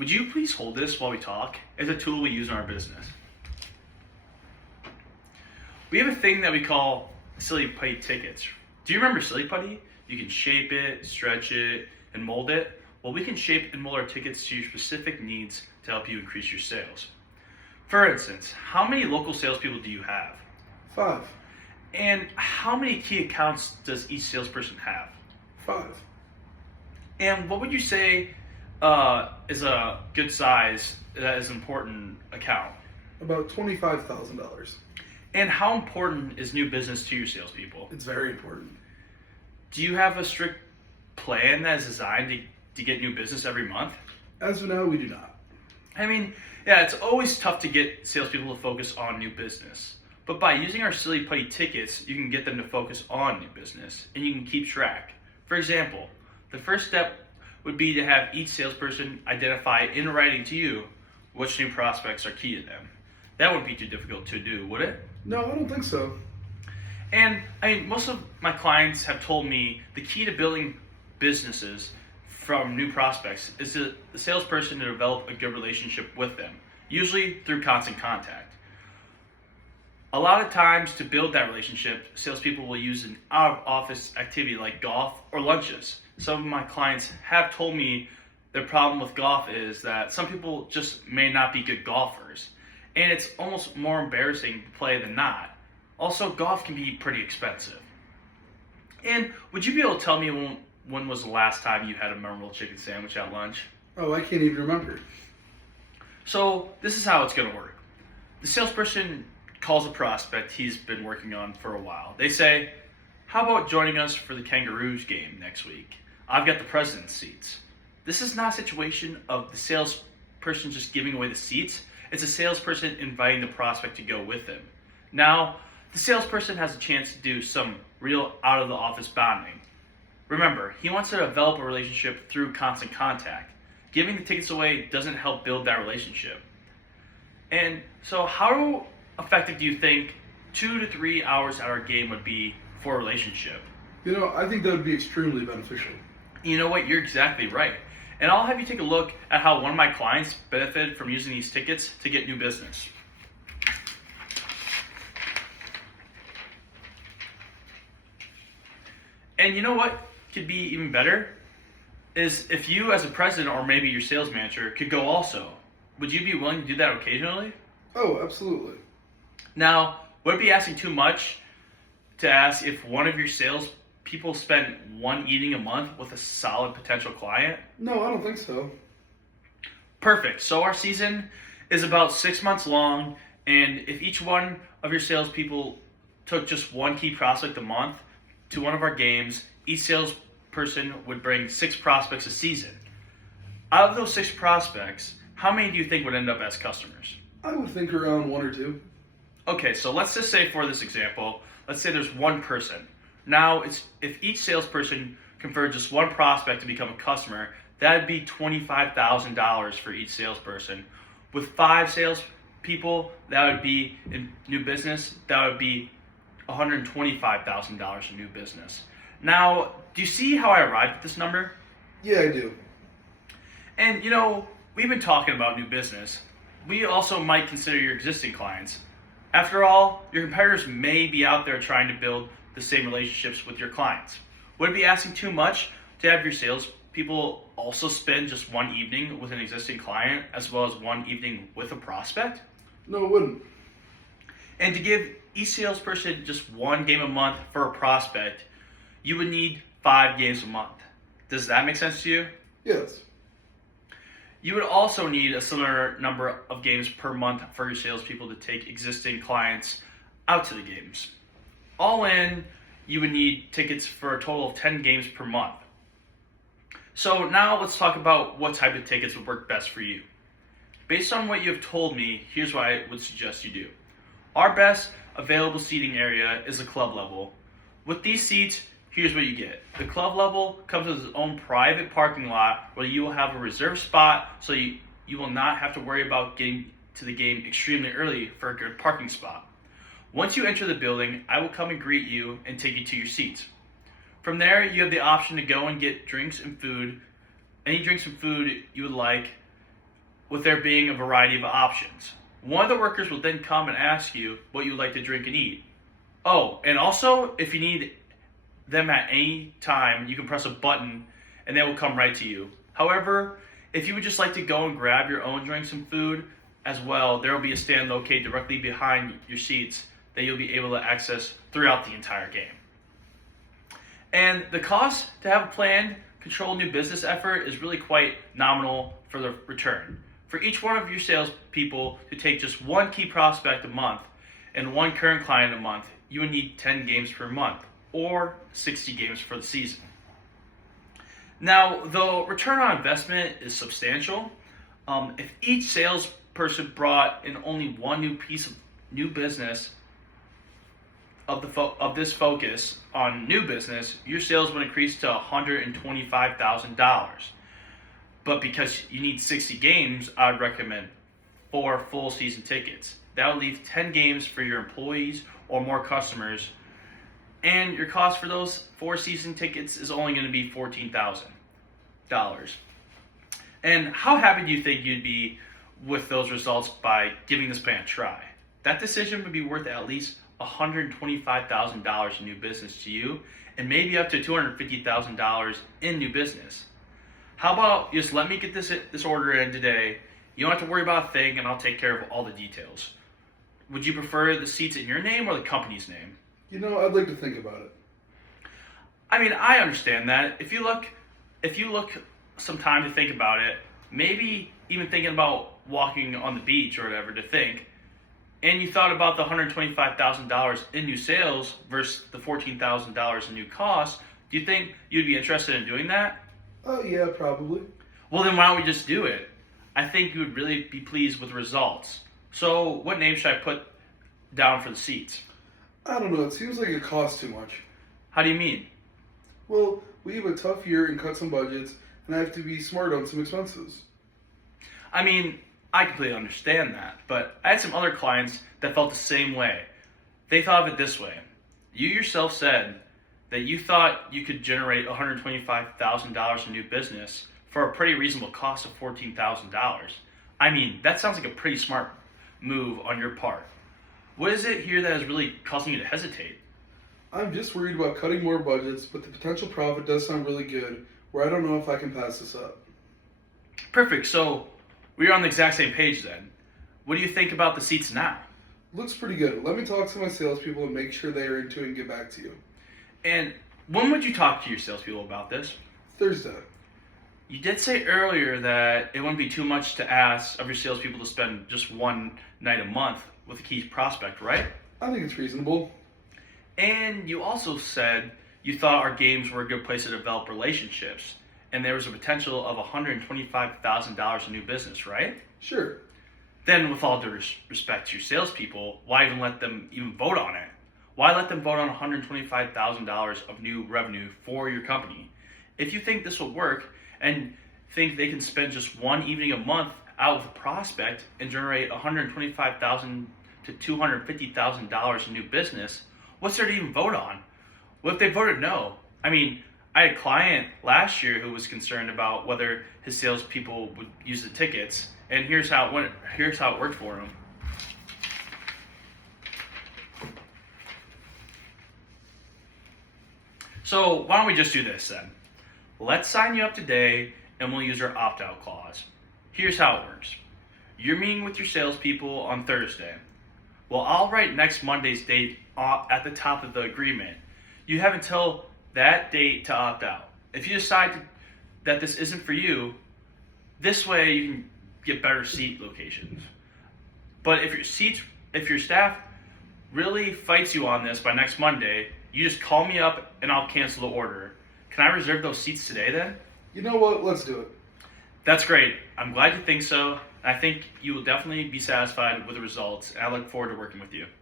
Would you please hold this while we talk? It's a tool we use in our business. We have a thing that we call Silly Putty tickets. Do you remember Silly Putty? You can shape it, stretch it, and mold it. Well, we can shape and mold our tickets to your specific needs to help you increase your sales. For instance, how many local salespeople do you have? 5. And how many key accounts does each salesperson have? 5. And what would you say is a good size that is an important account? About $25,000. And how important is new business to your salespeople? It's very important. Do you have a strict plan that is designed to get new business every month? As of now, we do not. I mean, yeah, it's always tough to get salespeople to focus on new business. But by using our Silly Putty tickets, you can get them to focus on new business and you can keep track. For example, the first step would be to have each salesperson identify in writing to you which new prospects are key to them. That wouldn't be too difficult to do, would it? No, I don't think so. And I mean, most of my clients have told me the key to building businesses from new prospects is the salesperson to develop a good relationship with them, usually through constant contact. A lot of times to build that relationship, salespeople will use an out-of-office activity like golf or lunches. Some of my clients have told me their problem with golf is that some people just may not be good golfers, and it's almost more embarrassing to play than not. Also, golf can be pretty expensive. And would you be able to tell me when was the last time you had a memorable chicken sandwich at lunch? Oh, I can't even remember. So this is how it's going to work. The salesperson calls a prospect he's been working on for a while. They say, how about joining us for the Kangaroos game next week? I've got the president's seats. This is not a situation of the salesperson just giving away the seats. It's a salesperson inviting the prospect to go with him. Now, the salesperson has a chance to do some real out-of-the-office bonding. Remember, he wants to develop a relationship through constant contact. Giving the tickets away doesn't help build that relationship. And so how effective do you think 2 to 3 hours at our game would be for a relationship? You know, I think that would be extremely beneficial. You know what? You're exactly right. And I'll have you take a look at how one of my clients benefited from using these tickets to get new business. And you know what could be even better? Is if you as a president or maybe your sales manager could go also. Would you be willing to do that occasionally? Oh, absolutely. Now, would it be asking too much to ask if one of your sales people spend one evening a month with a solid potential client? No, I don't think so. Perfect. So our season is about 6 months long, and if each one of your salespeople took just one key prospect a month to one of our games, each salesperson would bring 6 prospects a season. Out of those 6 prospects, how many do you think would end up as customers? I would think around 1 or 2. Okay, so let's just say for this example, let's say there's one person. Now, if each salesperson converted just one prospect to become a customer, that would be $25,000 for each salesperson. With 5 salespeople, that would be in new business, that would be $125,000 in new business. Now, do you see how I arrived at this number? Yeah, I do. And you know, we've been talking about new business. We also might consider your existing clients. After all, your competitors may be out there trying to build the same relationships with your clients. Would it be asking too much to have your salespeople also spend just one evening with an existing client as well as one evening with a prospect? No, it wouldn't. And to give each salesperson just one game a month for a prospect, you would need 5 games a month. Does that make sense to you? Yes. You would also need a similar number of games per month for your salespeople to take existing clients out to the games. All in, you would need tickets for a total of 10 games per month. So now let's talk about what type of tickets would work best for you. Based on what you have told me, here's what I would suggest you do. Our best available seating area is the club level. With these seats, here's what you get. The club level comes with its own private parking lot where you will have a reserved spot so you will not have to worry about getting to the game extremely early for a good parking spot. Once you enter the building, I will come and greet you and take you to your seats. From there, you have the option to go and get drinks and food, any drinks and food you would like, with there being a variety of options. One of the workers will then come and ask you what you would like to drink and eat. Oh, and also, if you need them at any time, you can press a button and they will come right to you. However, if you would just like to go and grab your own drinks and food as well, there will be a stand located directly behind your seats that you'll be able to access throughout the entire game. And the cost to have a planned, controlled new business effort is really quite nominal for the return. For each one of your salespeople to take just one key prospect a month and one current client a month, you would need 10 games per month, or 60 games for the season. Now, the return on investment is substantial. If each salesperson brought in only one new piece of new business of this focus on new business, your sales would increase to $125,000. But because you need 60 games, I'd recommend 4 full season tickets. That would leave 10 games for your employees or more customers. And your cost for those 4 season tickets is only going to be $14,000. And how happy do you think you'd be with those results by giving this plan a try? That decision would be worth at least $125,000 in new business to you, and maybe up to $250,000 in new business. How about just let me get this order in today? You don't have to worry about a thing, and I'll take care of all the details. Would you prefer the seats in your name or the company's name? I'd like to think about it. I mean, I understand that. If you look some time to think about it, maybe even thinking about walking on the beach or whatever to think, and you thought about the $125,000 in new sales versus the $14,000 in new costs, do you think you'd be interested in doing that? Oh, yeah, probably. Well, then why don't we just do it? I think you would really be pleased with the results. So what name should I put down for the seats? I don't know. It seems like it costs too much. How do you mean? Well, we have a tough year and cut some budgets, and I have to be smart on some expenses. I mean, I completely understand that, but I had some other clients that felt the same way. They thought of it this way. You yourself said that you thought you could generate $125,000 in new business for a pretty reasonable cost of $14,000. I mean, that sounds like a pretty smart move on your part. What is it here that is really causing you to hesitate? I'm just worried about cutting more budgets, but the potential profit does sound really good, where I don't know if I can pass this up. Perfect. So we're on the exact same page then. What do you think about the seats now? Looks pretty good. Let me talk to my salespeople and make sure they are into it and get back to you. And when would you talk to your salespeople about this? Thursday. You did say earlier that it wouldn't be too much to ask of your salespeople to spend just one night a month with a key prospect, right? I think it's reasonable. And you also said you thought our games were a good place to develop relationships, and there was a potential of $125,000 in new business, right? Sure. Then, with all due respect to your salespeople, why even let them even vote on it? Why let them vote on $125,000 of new revenue for your company? If you think this will work and think they can spend just one evening a month out with a prospect and generate $125,000 to $250,000 in new business, what's there to even vote on? What if they voted no? I mean, I had a client last year who was concerned about whether his salespeople would use the tickets, and here's how it went. Here's how it worked for him. So why don't we just do this then? Let's sign you up today, and we'll use our opt-out clause. Here's how it works. You're meeting with your salespeople on Thursday. Well, I'll write next Monday's date at the top of the agreement. You have until that date to opt out. If you decide that this isn't for you, this way you can get better seat locations. But if your staff really fights you on this by next Monday, you just call me up and I'll cancel the order. Can I reserve those seats today then? You know what? Let's do it. That's great. I'm glad you think so. I think you will definitely be satisfied with the results, and I look forward to working with you.